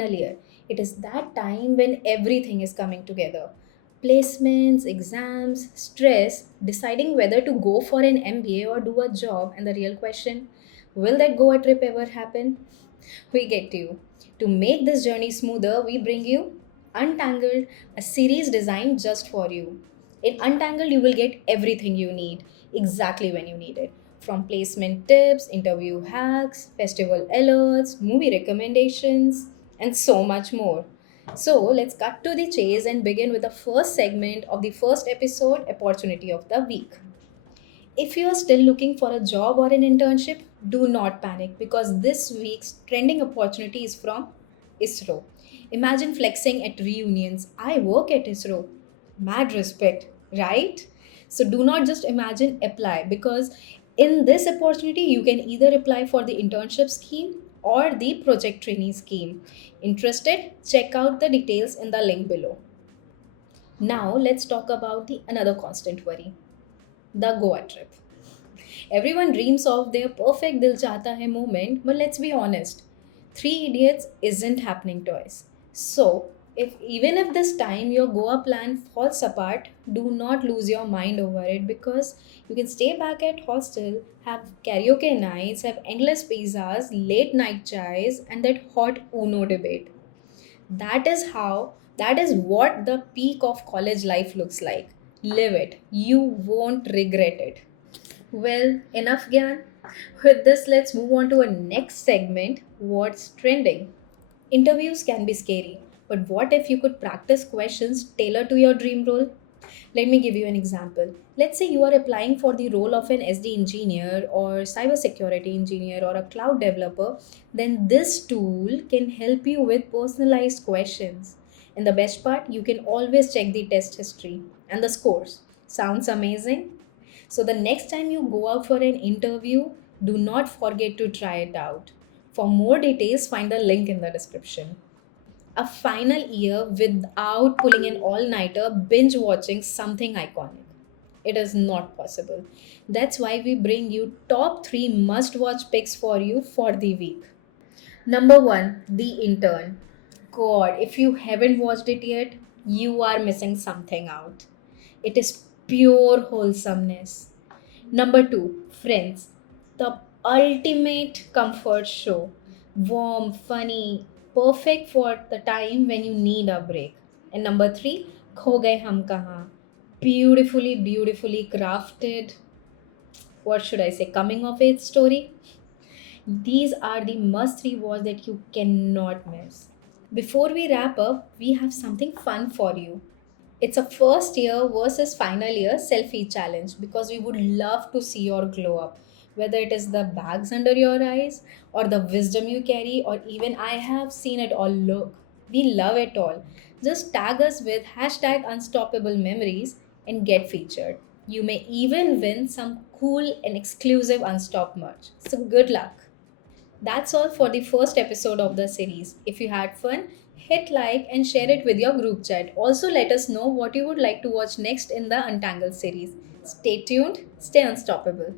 final year. It is that time when everything is coming together. Placements, exams, stress, deciding whether to go for an MBA or do a job, and the real question, will that Goa trip ever happen? We get to you. To make this journey smoother, we bring you Untangled, a series designed just for you. In Untangled, you will get everything you need exactly when you need it. From placement tips, interview hacks, festival alerts, movie recommendations, and so much more. So, let's cut to the chase and begin with the first segment of the first episode, Opportunity of the Week. If you are still looking for a job or an internship, do not panic because this week's trending opportunity is from ISRO. Imagine flexing at reunions. I work at ISRO. Mad respect, right? So do not just imagine, apply because in this opportunity, you can either apply for the internship scheme or the project trainee scheme. Interested? Check out the details in the link below. Now let's talk about the another constant worry, the Goa trip. Everyone dreams of their perfect Dil Chahta Hai moment, but let's be honest, Three Idiots isn't happening twice. So, if this time your Goa plan falls apart, do not lose your mind over it because you can stay back at hostel, have karaoke nights, have endless pizzas, late night chais, and that hot Uno debate. That is what the peak of college life looks like. Live it. You won't regret it. Well, enough Gyan. With this, let's move on to a next segment, what's trending. Interviews can be scary, but what if you could practice questions tailored to your dream role? Let me give you an example. Let's say you are applying for the role of an SD engineer or cybersecurity engineer or a cloud developer, then this tool can help you with personalized questions. And the best part, you can always check the test history and the scores. Sounds amazing? So the next time you go out for an interview, do not forget to try it out. For more details, find the link in the description. A final year without pulling an all nighter binge watching something iconic. It is not possible. That's why we bring you top 3 must watch picks for you for the week. Number 1, The Intern. God, if you haven't watched it yet, you are missing something out. It is pure wholesomeness. Number 2, Friends, the ultimate comfort show. Warm, funny, perfect for the time when you need a break. And number 3, Kho Gaye Hum Kahan. Beautifully crafted, what should I say, coming of age story. These are the must rewards that you cannot miss. Before we wrap up, we have something fun for you. It's a first year versus final year selfie challenge because we would love to see your glow up. Whether it is the bags under your eyes or the wisdom you carry, or even I have seen it all. Look, we love it all. Just tag us with hashtag unstoppable memories and get featured. You may even win some cool and exclusive Unstop merch. So, good luck. That's all for the first episode of the series. If you had fun, hit like and share it with your group chat. Also, let us know what you would like to watch next in the Untangled series. Stay tuned, stay unstoppable.